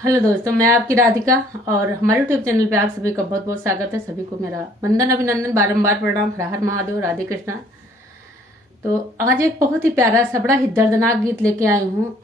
Hello दोस्तों, मैं आपकी राधिका और हमारे यूट्यूब चैनल पे आप सभी का बहुत बहुत स्वागत है। सभी को मेरा वंदन अभिनंदन बारंबार प्रणाम। हर हर महादेव, राधे कृष्णा। तो आज एक बहुत ही प्यारा सा बड़ा ही दर्दनाक गीत लेके आई हूँ।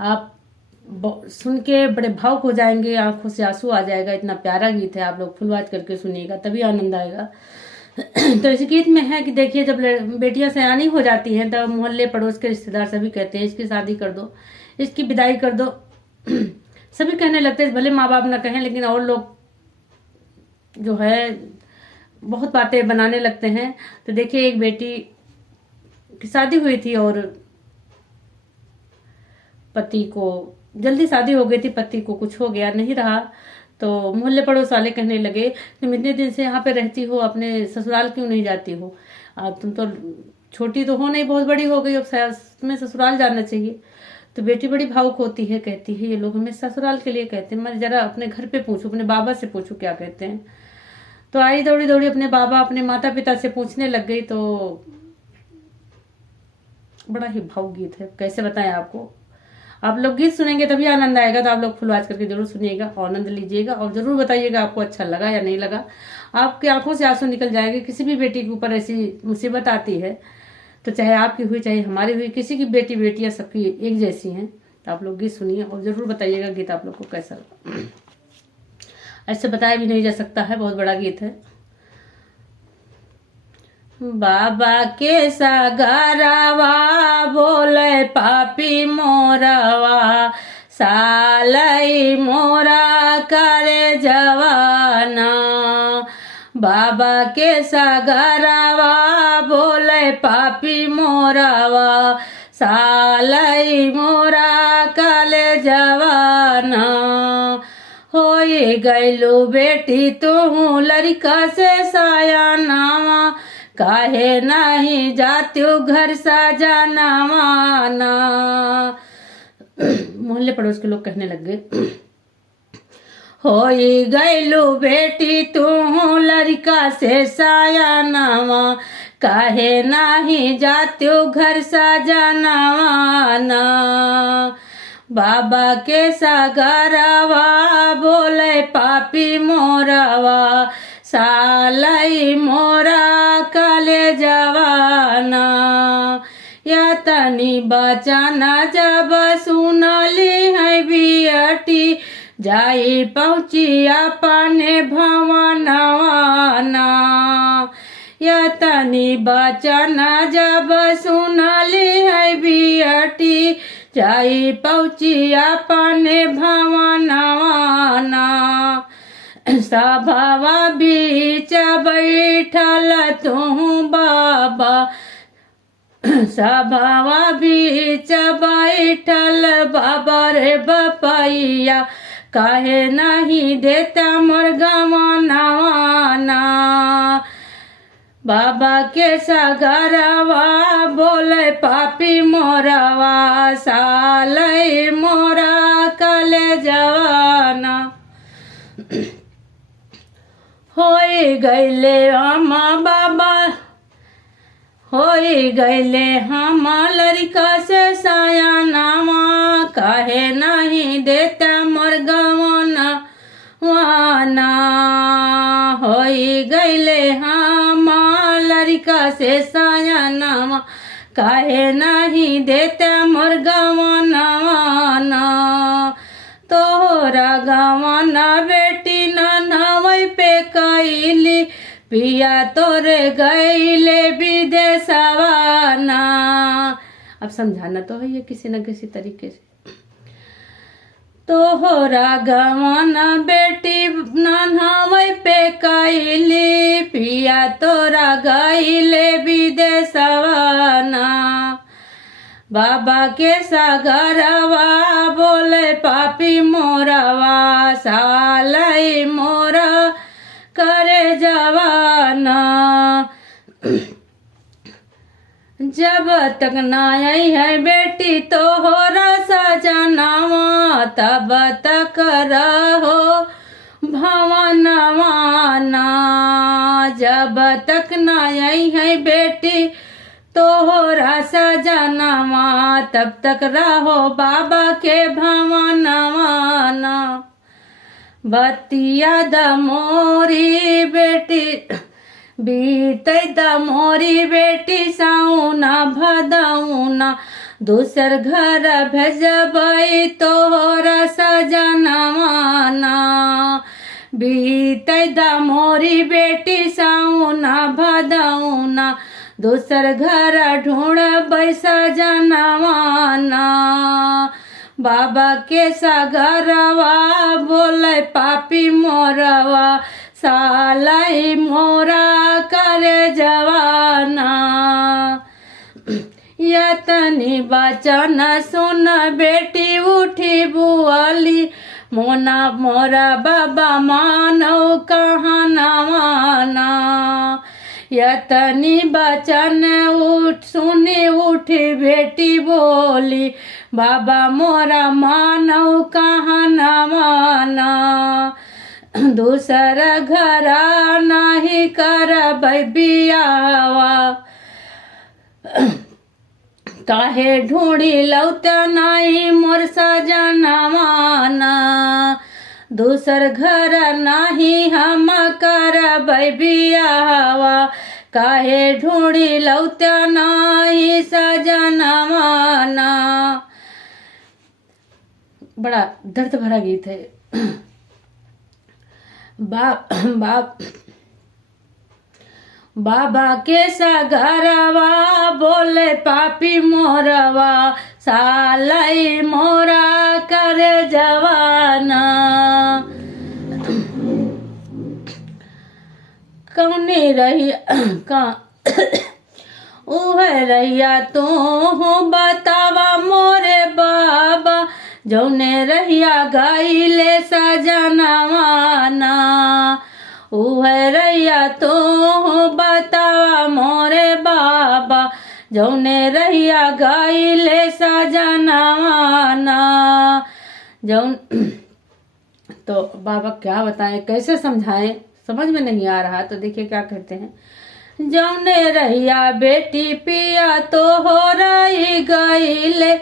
आप सुन के बड़े भावुक हो जाएंगे, आंखों से आंसू आ जाएगा। इतना प्यारा गीत है, आप लोग फुल आवाज करके सुनिएगा तभी आनंद आएगा। तो इस गीत में है कि देखिए, जब बेटियां सयानी हो जाती हैं तब मोहल्ले पड़ोस के रिश्तेदार सभी कहते हैं इसकी शादी कर दो, इसकी विदाई कर दो। सभी कहने लगते हैं, भले माँ बाप ना कहें लेकिन और लोग जो है बहुत बातें बनाने लगते हैं। तो देखिए, एक बेटी की शादी हुई थी और पति को जल्दी शादी हो गई थी, पति को कुछ हो गया, नहीं रहा। तो मोहल्ले पड़ोस वाले कहने लगे, तुम इतने दिन से यहाँ पे रहती हो, अपने ससुराल क्यों नहीं जाती हो? अब तुम तो छोटी तो हो नहीं, बहुत बड़ी हो गई, अब तुम्हें ससुराल जाना चाहिए। तो बेटी बड़ी भावुक होती है, कहती है ये लोग हमें ससुराल के लिए कहते हैं, मैं जरा अपने घर पे पूछूं, अपने बाबा से पूछूं क्या कहते हैं। तो आई दौड़ी दौड़ी अपने बाबा, अपने माता पिता से पूछने लग गई। तो बड़ा ही भावुक गीत है, कैसे बताएं आपको। आप लोग गीत सुनेंगे तभी आनंद आएगा, तो आप लोग फुल आवाज करके जरूर सुनिएगा, आनंद लीजिएगा और जरूर बताइएगा आपको अच्छा लगा या नहीं लगा। आपकी आंखों से आंसू निकल जाएंगे। किसी भी बेटी के ऊपर ऐसी मुसीबत आती है, तो चाहे आपकी हुई चाहे हमारी हुई, किसी की बेटियां सबकी एक जैसी हैं। तो आप लोग गीत सुनिए और जरूर बताइएगा गीत आप लोग को कैसा लगा। ऐसे बताया भी नहीं जा सकता है, बहुत बड़ा गीत है। बाबा के सागरवा बोले पापी मोरवा, सालई मोरा करे जवाना। बाबा के सागरवा बोले पापी मोरवा, सालई मोरा करे जवाना। होई गैलू बेटी तू लड़का से सायानावा, काहे नहीं जात्यो घर सजानावाना। मोहल्ले पड़ोस के लोग कहने लग गए, होई गैलू बेटी तू लड़का से सायानावा, काहे नहीं जात्यो घर सजानावाना। बाबा के सागरवा बोले पापी मोरवा, सालई मोरा काले जवाना। या तनी बचाना जब सुनली है बियटी, जाई पहुंची अपने भवनवाना। या तनी बचाना जब सुनली है बियटी, जाई पहुंची अपने भवनवाना। सभावा बीच बैठल तू बाबा, सभावा बीच बैठल बाबा रे बपैया, काहे नहीं देता मोर गवनवाना। बाबा के सागरवा बोले पापी मोरवा, सालई मोरा कले जवाना। होई गैले हम बाबा, होई गैले हम लड़का से सायानावा, काहे नहीं देता मोर गवना वाना। होई गैले हम लड़का से सायानावा, काहे नहीं देता मोर गवना वाना। तोहरा गवना बेटी ननवई पे कैली, पिया तोरे गईले विदेशवाना। अब समझाना तो है ये किसी न किसी तरीके से। तोहरा गवना बेटी ननवई पे कैली, पिया तोरा गईले विदेशवाना। बाबा के सागरवा बोले पापी मोरवा, सालई मोरा करे जवाना। जब तक ना आई है बेटी तोहरा सजनावा, तब तक रहो भवनवाना। जब तक ना आई है बेटी तोहरा सजनवा, तब तक रहो बाबा के भवनवा बतिया द मोरी बेटी बीते द मोरी बेटी साउना भदौना दूसर घर भेजबई तोहरा सजनवाना बीते द मोरी बेटी साउना भदौना दूसर घर ढूंढबई सजनवाना बाबा के सागरवा बोले पापी मोरवा सालाई मोरा करे जवाना यतनी बचन सुन बेटी उठी बुआली मोना मोरा बाबा मानो कहनवाना यतनी बचन उठ सुनी उठी बेटी बोली बाबा मोरा मानो कहनवाना दूसर घरा नहीं करब बियावा काहे ढूंढी लौटा नहीं मोर सजनवाना दूसर घर नहीं हम करब बियावा काहे ढूंढी लौटा नहीं सजनवाना। बड़ा दर्द भरा गीत है। बाबा के सागरवा बोले पापी मोरवा सालाई मोरा करे जवाना कौनी रही उह रहिया तू बतावा मोरे बाबा जौने रहिया गाइले सजनवाना उह रहिया तो बतावा मोरे बाबा जौने रहिया गाइले सजनवाना जौन। तो बाबा क्या बताएं, कैसे समझाएं, समझ में नहीं आ रहा। तो देखिए क्या कहते हैं। जौने रहिया बेटी पिया तो हो रही गईले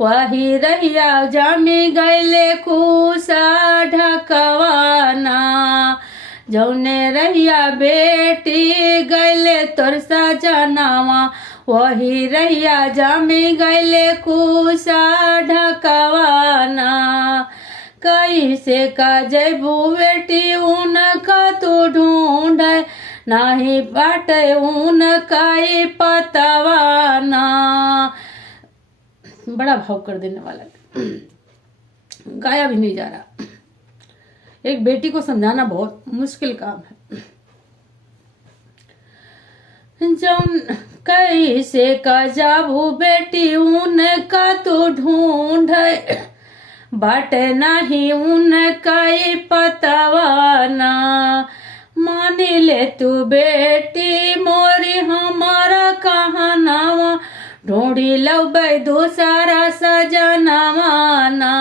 वही रहिया जामी गईले कुसा ढकवाना जौने रहिया बेटी गईले तोर सजनवा वही रहिया जामी गईले कुसा ढकवाना कैसे का जैबू बेटी उनका तू ढूंढ नाही बाटे उनका पतवाना। बड़ा भाव कर देने वाला गाया भी नहीं जा रहा। एक बेटी को समझाना बहुत मुश्किल काम है। जौन कैसे का जाबू बेटी उनका तो ढूंढ बाटे नहीं उनका पतवाना मानी ले तू बेटी मोरी हमारा कहनावा ढूंढी लौबे दूसरा सजनवाना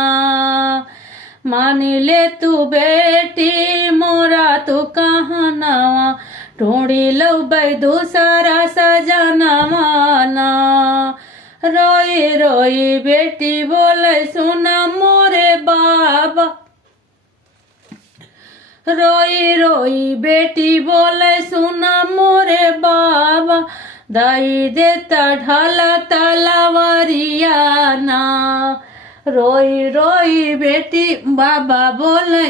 मानी ले तू बेटी मोरा तू कहनावा ढूंढी लौबे दूसरा सजनवाना। रोई रोई बेटी बोले सुना मोरे बाबा रोई रोई बेटी बोले सुना मोरे बाबा दाई देता ढाला तलवारियाना रोई रोई बेटी बाबा बोले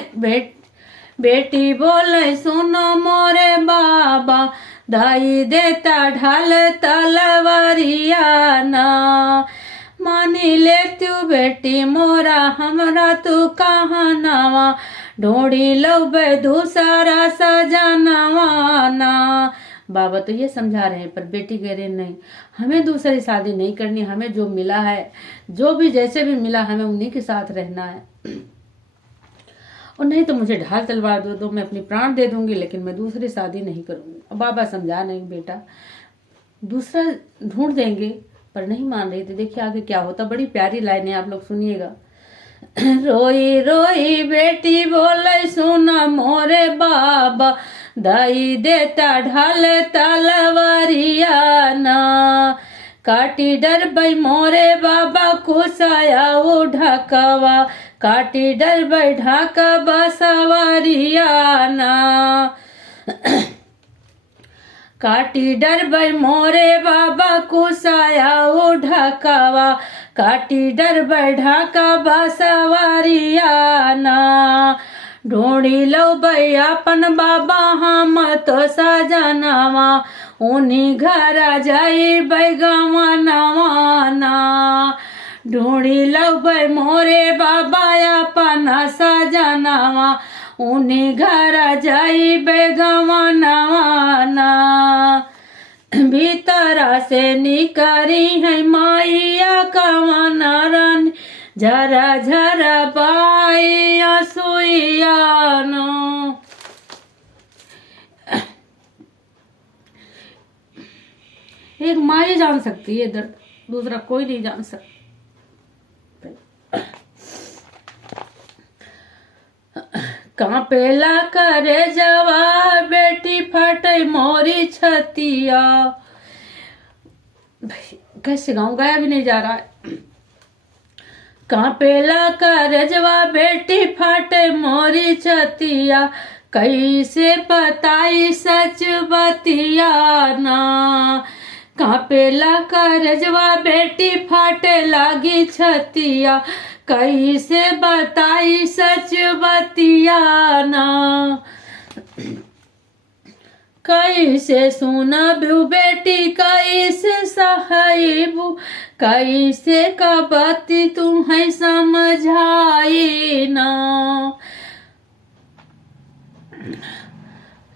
बेटी बोले सुनो मोरे बाबा दाई देता ढाल तलवारियाना मानी ले तू बेटी मोरा हमरा तू कहनावा ढूंढी लौबे दूसरा सजनवाना। बाबा तो ये समझा रहे हैं पर बेटी कह रहे नहीं हमें दूसरी शादी नहीं करनी, हमें जो मिला है जो भी जैसे भी मिला हमें उन्हीं के साथ रहना है और नहीं तो मुझे ढाल तलवार दो तो मैं अपनी प्राण दे दूंगी लेकिन मैं दूसरी शादी नहीं करूंगी। अब बाबा समझा नहीं बेटा दूसरा ढूंढ देंगे पर नहीं मान रही थी। देखिए आगे क्या होता। बड़ी प्यारी लाइन है, आप लोग सुनिएगा। रोई रोई बेटी बोले सुना मोरे बाबा दाई देता ढाल तलवारियाना काटी डर बई मोरे बाबा खुशाया ढकवा काटी डर बैठा का बसवरियाना काटी डर बै मोरे बाबा कुसाया ढकावा काटी डर बैठा का बसवरियाना ढूंढी लो बै अपन बाबा हम तो सजनावा उन्हीं घर जाई बैगवा नवाना ढूंढी लो बै मोरे बाबा अपन सजनावा उन्हीं घर जाई बैगवा नवाना भीतरा से निकरी है माइया कवाना रानी झरा झरा बाई सुइयानो एक माँ ही जान सकती है दर्द, दूसरा कोई नहीं जान सकता। कांपेला करे जवा बेटी फटे मोरी छतिया। कैसे गाँव गाया भी नहीं जा रहा है। कांपेला करे जवा बेटी फटे मोरी छतिया कैसे बताई सच बतिया ना कांपेला करजवा बेटी फाटे लागी छतिया कैसे बताई सच बतिया ना कैसे सुनबू बेटी कैसे सहबू कैसे का बाती तुम्हें समझाई ना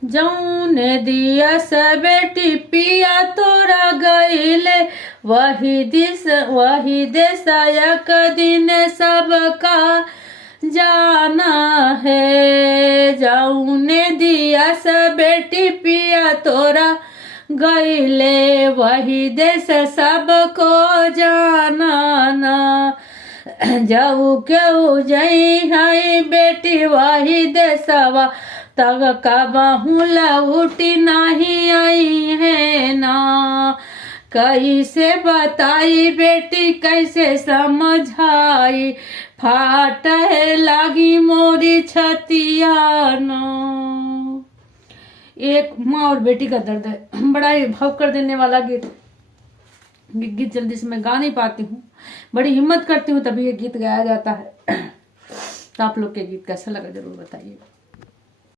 जौने दिया से बेटी पिया तोरा गईले वही देश एक दिन सबका जाना है। जौने दिया से बेटी पिया तोरा गईले वही देश सबको जाना ना जाऊ क्यों जई है बेटी वही देशवा तब का बहुला उठी नहीं आई है ना कैसे बताई बेटी कैसे समझाई फाट लागी मोरी छतिया ना। एक माँ और बेटी का दर्द है, बड़ा ही भाव कर देने वाला गीत जल्दी से मैं गा नहीं पाती हूँ, बड़ी हिम्मत करती हूँ तभी ये गीत गाया जाता है। तो आप लोग के गीत कैसा लगा जरूर बताइए।